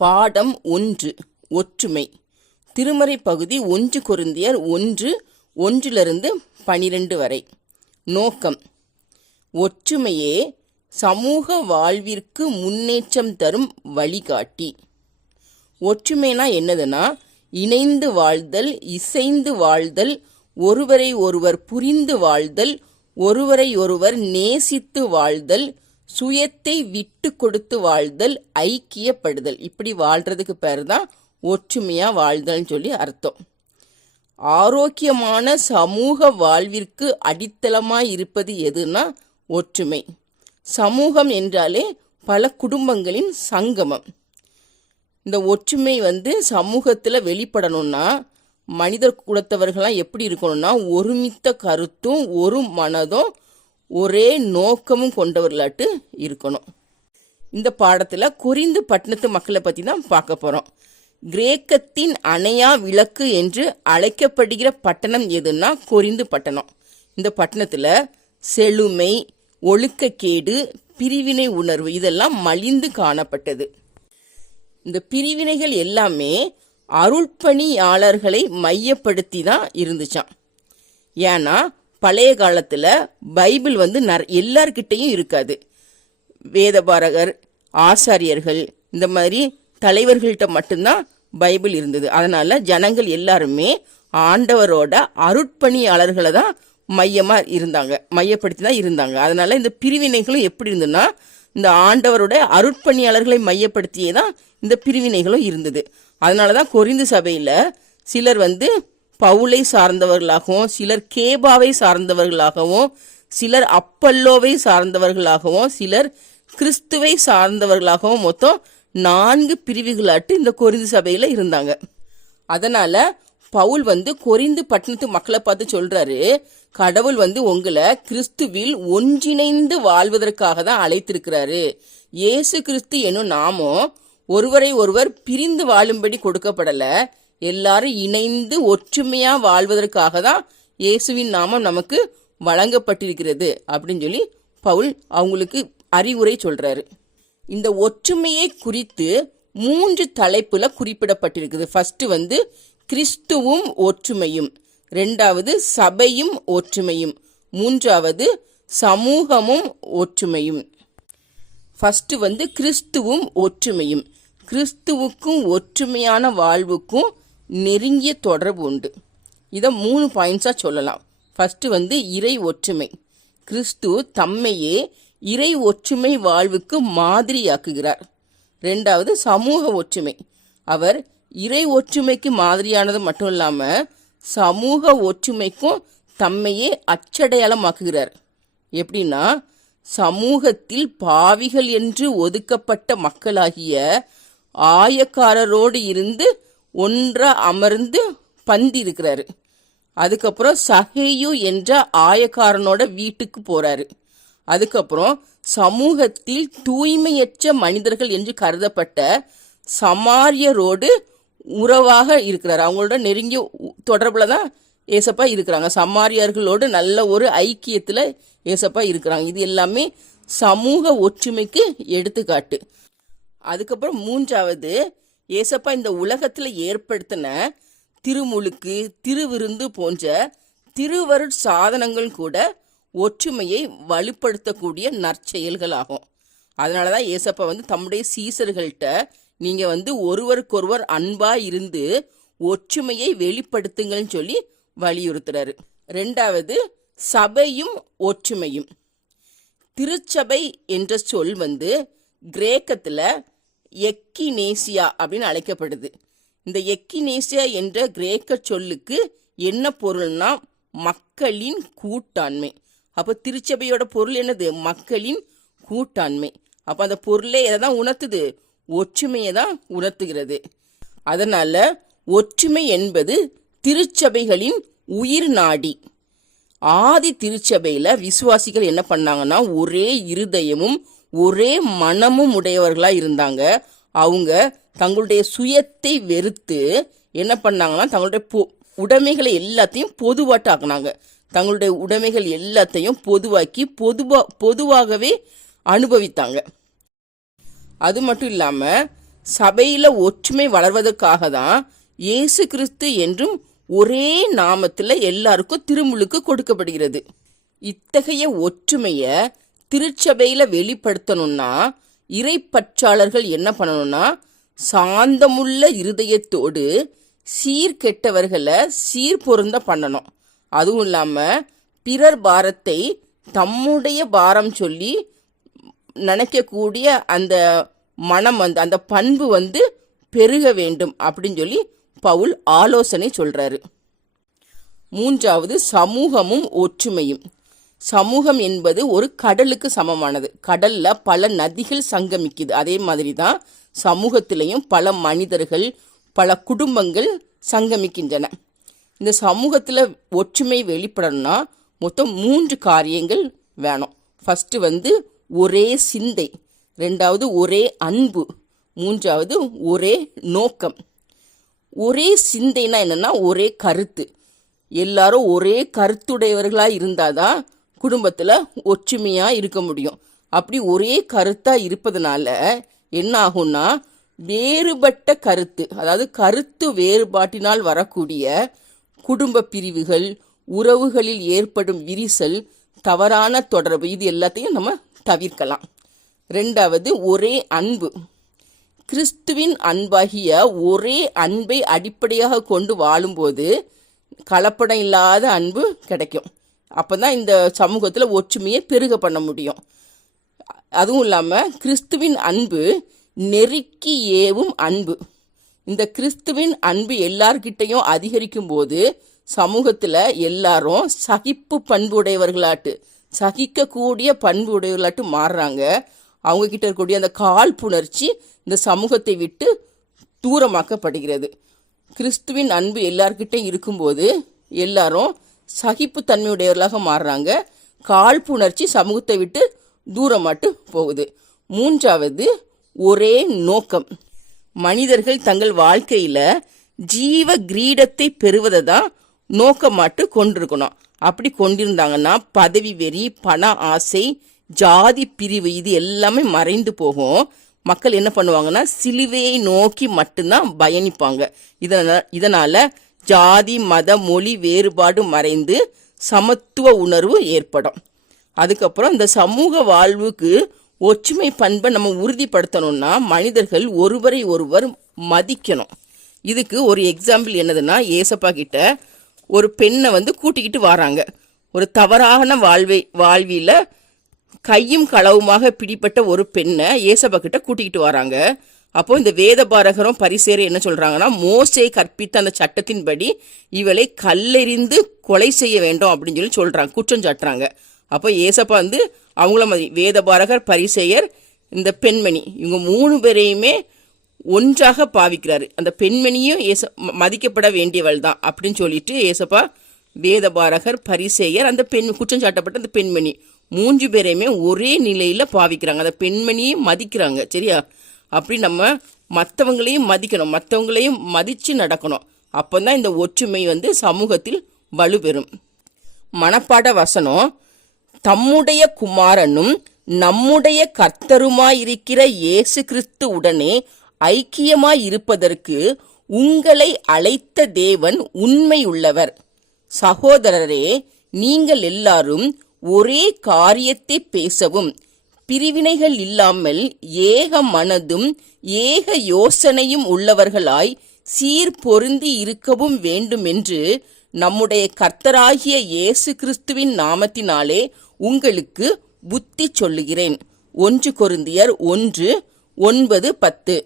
பாடம் 1 ஒற்றுமை. திருமறை பகுதி 1 கொரிந்தியர் 1:1-12 வரை. நோக்கம்: ஒற்றுமையே சமூக வாழ்விற்கு முன்னேற்றம் தரும் வழிகாட்டி. ஒற்றுமைனா என்னதுன்னா, இணைந்து வாழ்தல், இசைந்து வாழ்தல், ஒருவரை ஒருவர் புரிந்து வாழ்தல், ஒருவரை ஒருவர் நேசித்து வாழ்தல், சுயத்தை விட்டு கொடுத்து வாழ்தல், ஐக்கியப்படுதல். இப்படி வாழ்றதுக்கு பேர் தான் ஒற்றுமையா வாழ்தல்னு சொல்லி அர்த்தம். ஆரோக்கியமான சமூக வாழ்விற்கு அடித்தளமாய் இருப்பது எதுனா ஒற்றுமை. சமூகம் என்றாலே பல குடும்பங்களின் சங்கமம். இந்த ஒற்றுமை சமூகத்தில் வெளிப்படணும்னா மனிதர் குலத்தவர்கள்லாம் எப்படி இருக்கணும்னா, ஒருமித்த கருத்தும் ஒரு மனதும் ஒரே நோக்கமும் கொண்டவர்களாட்டு இருக்கணும். இந்த பாடத்தில் கொரிந்து பட்டணத்து மக்களை பற்றி தான் பார்க்க போகிறோம். கிரேக்கத்தின் அணையா விளக்கு என்று அழைக்கப்படுகிற பட்டணம் எதுன்னா கொரிந்து பட்டணம். இந்த பட்டணத்தில் செழுமை, ஒழுக்கக்கேடு, பிரிவினை உணர்வு இதெல்லாம் மலிந்து காணப்பட்டது. இந்த பிரிவினைகள் எல்லாமே அருள்பணியாளர்களை மையப்படுத்தி தான் இருந்துச்சான். ஏன்னா பழைய காலத்தில் பைபிள் எல்லார்கிட்டையும் இருக்காது. வேதபாரகர், ஆசாரியர்கள், இந்த மாதிரி தலைவர்கள்ட்ட மட்டும்தான் பைபிள் இருந்தது. அதனால ஜனங்கள் எல்லாருமே ஆண்டவரோட அருட்பணியாளர்களை தான் மையப்படுத்தி தான் இருந்தாங்க. அதனால இந்த பிரிவினைகளும் எப்படி இருந்ததுன்னா, இந்த ஆண்டவரோட அருட்பணியாளர்களை மையப்படுத்தியே தான் இந்த பிரிவினைகளும் இருந்தது. அதனால தான் கொரிந்து சபையில் சிலர் பவுலை சார்ந்தவர்களாகவும், சிலர் கேபாவை சார்ந்தவர்களாகவும், சிலர் அப்பல்லோவை சார்ந்தவர்களாகவும், சிலர் கிறிஸ்துவை சார்ந்தவர்களாகவும் மொத்தம் 4 பிரிவுகளாட்டு இந்த கொரிந்து சபையில் இருந்தாங்க. அதனால பவுல் கொரிந்து பட்டணத்து மக்களை பார்த்து சொல்றாரு, கடவுள் உங்களை கிறிஸ்துவில் ஒன்றிணைந்து வாழ்வதற்காக தான் அழைத்திருக்கிறாரு. இயேசு கிறிஸ்து என்னும் நாமம் ஒருவரை ஒருவர் பிரிந்து வாழும்படி கொடுக்கப்படல, எல்லாரும் இணைந்து ஒற்றுமையா வாழ்வதற்காக தான் இயேசுவின் நாமம் நமக்கு வழங்கப்பட்டிருக்கிறது அப்படின்னு சொல்லி பவுல் அவங்களுக்கு அறிவுரை சொல்றாரு. இந்த ஒற்றுமையை குறித்து 3 தலைப்புல குறிப்பிடப்பட்டிருக்குது. ஃபர்ஸ்ட் கிறிஸ்துவும் ஒற்றுமையும், 2வது சபையும் ஒற்றுமையும், 3வது சமூகமும் ஒற்றுமையும். ஃபர்ஸ்ட் கிறிஸ்துவும் ஒற்றுமையும். கிறிஸ்துவுக்கும் ஒற்றுமையான வாழ்வுக்கும் நெருங்கிய தொடர்பு உண்டு. இதை 3 பாயிண்ட்ஸாக சொல்லலாம். ஃபர்ஸ்ட் இறை ஒற்றுமை. கிறிஸ்து தம்மையே இறை ஒற்றுமை வாழ்வுக்கு மாதிரியாக்குகிறார். 2வது சமூக ஒற்றுமை. அவர் இறை ஒற்றுமைக்கு மாதிரியானது மட்டும் இல்லாமல் சமூக ஒற்றுமைக்கும் தம்மையே அச்சடையாளமாக்குகிறார். எப்படின்னா, சமூகத்தில் பாவிகள் என்று ஒதுக்கப்பட்ட மக்களாகிய ஆயக்காரரோடு இருந்து ஒன்றா அமர்ந்து பந்தி இருக்கிறாரு. அதுக்கப்புறம் சகேயு என்ற ஆயக்காரனோட வீட்டுக்கு போறாரு. அதுக்கப்புறம் சமூகத்தில் தூய்மையற்ற மனிதர்கள் என்று கருதப்பட்ட சமாரியரோடு உறவாக இருக்கிறார். அவங்களோட நெருங்கிய தொடர்புல தான் ஏசப்பா இருக்கிறாங்க. சமாரியர்களோடு நல்ல ஒரு ஐக்கியத்துல ஏசப்பா இருக்கிறாங்க. இது எல்லாமே சமூக ஒற்றுமைக்கு எடுத்துக்காட்டு. அதுக்கப்புறம் 3வது, ஏசப்பா இந்த உலகத்துல ஏற்படுத்தின திருமுழுக்கு, திருவிருந்து போன்ற திருவருட் சாதனங்கள் கூட ஒற்றுமையை வலுப்படுத்தக்கூடிய நற்செயல்கள் ஆகும். அதனாலதான் ஏசப்பா தம்முடைய சீசர்கள்ட்ட நீங்க ஒருவருக்கொருவர் அன்பா இருந்து ஒற்றுமையை வெளிப்படுத்துங்கள்னு சொல்லி வலியுறுத்துறாரு. 2வது சபையும் ஒற்றுமையும். திருச்சபை என்ற சொல் கிரேக்கத்துல எக்கினேசியா அப்படின்னு அழைக்கப்படுது. இந்த எக்கினேசியா என்ற கிரேக்க சொல்லுக்கு என்ன பொருள்னா, மக்களின் கூட்டாண்மை. அப்ப திருச்சபையோட பொருள் என்னது? மக்களின் கூட்டாண்மை. அப்ப அந்த பொருளே எதான் உணர்த்துது? ஒற்றுமையை தான் உணர்த்துகிறது. அதனால ஒற்றுமை என்பது திருச்சபைகளின் உயிர் நாடி. ஆதி திருச்சபையில விசுவாசிகள் என்ன பண்ணாங்கன்னா, ஒரே இருதயமும் ஒரே மனமும் உடையவர்களா இருந்தாங்க. அவங்க தங்களுடைய சுயத்தை வெறுத்து என்ன பண்ணாங்கன்னா, தங்களுடைய உடைமைகளை எல்லாத்தையும் பொதுவாட்டாக்குனாங்க. தங்களுடைய உடைமைகள் எல்லாத்தையும் பொதுவாக்கி பொதுவாகவே அனுபவித்தாங்க. அது மட்டும் இல்லாமல் சபையில ஒற்றுமை வளர்வதற்காக தான் இயேசு கிறிஸ்து என்றும் ஒரே நாமத்துல எல்லாருக்கும் திருமுழுக்கு கொடுக்கப்படுகிறது. இத்தகைய ஒற்றுமைய திருச்சபையில வெளிப்படுத்தணும்னா இறைப்பற்றாளர்கள் என்ன பண்ணணும்னா சாந்தமுள்ள இருதயத்தோடு சீர்கெட்டவர்களை சீர்பொருந்த பண்ணணும். அதுவும் இல்லாம பிறர் பாரத்தை தம்முடைய பாரம் சொல்லி நினைக்கக்கூடிய அந்த மனம் அந்த பண்பு பெருக வேண்டும் அப்படின்னு சொல்லி பவுல் ஆலோசனை சொல்றாரு. மூன்றாவது, சமூகமும் ஒற்றுமையும். சமூகம் என்பது ஒரு கடலுக்கு சமமானது. கடல்ல பல நதிகள் சங்கமிக்குது. அதே மாதிரி தான் சமூகத்திலையும் பல மனிதர்கள், பல குடும்பங்கள் சங்கமிக்கின்றன. இந்த சமூகத்துல ஒற்றுமை வெளிப்படணும்னா மொத்தம் 3 காரியங்கள் வேணும். ஃபர்ஸ்ட் ஒரே சிந்தை, 2வது ஒரே அன்பு, 3வது ஒரே நோக்கம். ஒரே சிந்தைனா என்னன்னா ஒரே கருத்து. எல்லாரும் ஒரே கருத்துடையவர்களா இருந்தாதான் குடும்பத்துல ஒற்றுமையா இருக்க முடியும். அப்படி ஒரே கருத்தா இருப்பதனால என்ன ஆகும்னா வேறுபட்ட கருத்து, அதாவது கருத்து வேறுபாட்டினால் வரக்கூடிய குடும்ப பிரிவுகள், உறவுகளில் ஏற்படும் விரிசல், தவறான தொடர்பு, இது எல்லாத்தையும் நம்ம தவிர்க்கலாம். 2வது ஒரே அன்பு. கிறிஸ்துவின் அன்பாகிய ஒரே அன்பை அடிப்படையாக கொண்டு வாழும்போது கலப்படம் இல்லாத அன்பு கிடைக்கும். அப்பதான் இந்த சமூகத்துல ஒற்றுமையை பெருக பண்ண முடியும். அதுவும் இல்லாம கிறிஸ்துவின் அன்பு நெருக்கி ஏவும் அன்பு. இந்த கிறிஸ்துவின் அன்பு எல்லார்கிட்டையும் அதிகரிக்கும் போது சமூகத்துல எல்லாரும் சகிப்பு பண்பு உடையவர்களாட்டு, சகிக்கக்கூடிய பண்பு உடையவர்களாட்டு மாறுறாங்க. அவங்க கிட்ட இருக்கக்கூடிய அந்த காழ்ப்புணர்ச்சி இந்த சமூகத்தை விட்டு தூரமாக்கப்படுகிறது. கிறிஸ்துவின் அன்பு எல்லார்கிட்டையும் இருக்கும்போது எல்லாரும் சகிப்பு தன்மையுடையவர்களாக மாறுறாங்க. காழ்ப்புணர்ச்சி சமூகத்தை விட்டு தூரமாட்டு போகுது. 3வது ஒரே நோக்கம். மனிதர்கள் தங்கள் வாழ்க்கையில ஜீவ கிரீடத்தை பெறுவதை தான் நோக்கமாட்டு கொண்டிருக்கணும். அப்படி கொண்டிருந்தாங்கன்னா பதவி வெறி, பண ஆசை, ஜாதி பிரிவு இது எல்லாமே மறைந்து போகும். மக்கள் என்ன பண்ணுவாங்கன்னா சிலுவையை நோக்கி மட்டும்தான் பயணிப்பாங்க. இதனால ஜாதி, மத, மொழி வேறுபாடு மறைந்து சமத்துவ உணர்வு ஏற்படும். அதுக்கப்புறம் இந்த சமூக வாழ்வுக்கு ஒற்றுமை பண்பை நம்ம உறுதிப்படுத்தணும்னா மனிதர்கள் ஒருவரை ஒருவர் மதிக்கணும். இதுக்கு ஒரு எக்ஸாம்பிள் என்னதுன்னா, ஏசப்பா கிட்ட ஒரு பெண்ணை கூட்டிக்கிட்டு வராங்க. ஒரு தவறான வாழ்வில கையும் களவுமாக பிடிப்பட்ட ஒரு பெண்ணை ஏசப்பா கிட்ட கூட்டிக்கிட்டு வராங்க. அப்போ இந்த வேத பாரகரும் பரிசேயரும் என்ன சொல்றாங்கன்னா, மோசே கற்பித்த அந்த சட்டத்தின்படி இவளை கல்லெறிந்து கொலை செய்ய வேண்டும் அப்படின்னு சொல்லி சொல்றாங்க, குற்றம் சாட்டுறாங்க. அப்போ ஏசப்பா அவங்கள மாதிரி வேத பாரகர், பரிசேயர், இந்த பெண்மணி, இவங்க 3 பேரையுமே ஒன்றாக பாவிக்கிறாரு. அந்த பெண்மணியும் மதிக்கப்பட வேண்டியவள் தான் அப்படின்னு சொல்லிட்டு ஏசப்பா வேத பாரகர், பரிசேயர், அந்த பெண் குற்றம் சாட்டப்பட்ட அந்த பெண்மணி 3 பேரையுமே ஒரே நிலையில பாவிக்கிறாங்க. அந்த பெண்மணியும் மதிக்கிறாங்க. சரியா? அப்படி நம்ம மற்றவங்களையும் மதிக்கணும், மற்றவங்களையும் மதிச்சு நடக்கணும். அப்போதான் இந்த ஒற்றுமை சமூகத்தில் வலுப்பெறும். மனப்பாட வசனம்: தம்முடைய குமாரனும் நம்முடைய கர்த்தருமாயிருக்கிற இயேசு கிறிஸ்து உடனே ஐக்கியமாய் இருப்பதற்கு உங்களை அழைத்த தேவன் உண்மை உள்ளவர். சகோதரரே, நீங்கள் எல்லாரும் ஒரே காரியத்தை பேசவும் பிரிவினைகள் இல்லாமல் ஏக மனதும் ஏக யோசனையும் உள்ளவர்களாய் சீர் பொருந்தி இருக்கவும் வேண்டுமென்று நம்முடைய கர்த்தராகிய இயேசு கிறிஸ்துவின் நாமத்தினாலே உங்களுக்கு புத்தி சொல்லுகிறேன். 1 கொரிந்தியர் 1:9-10.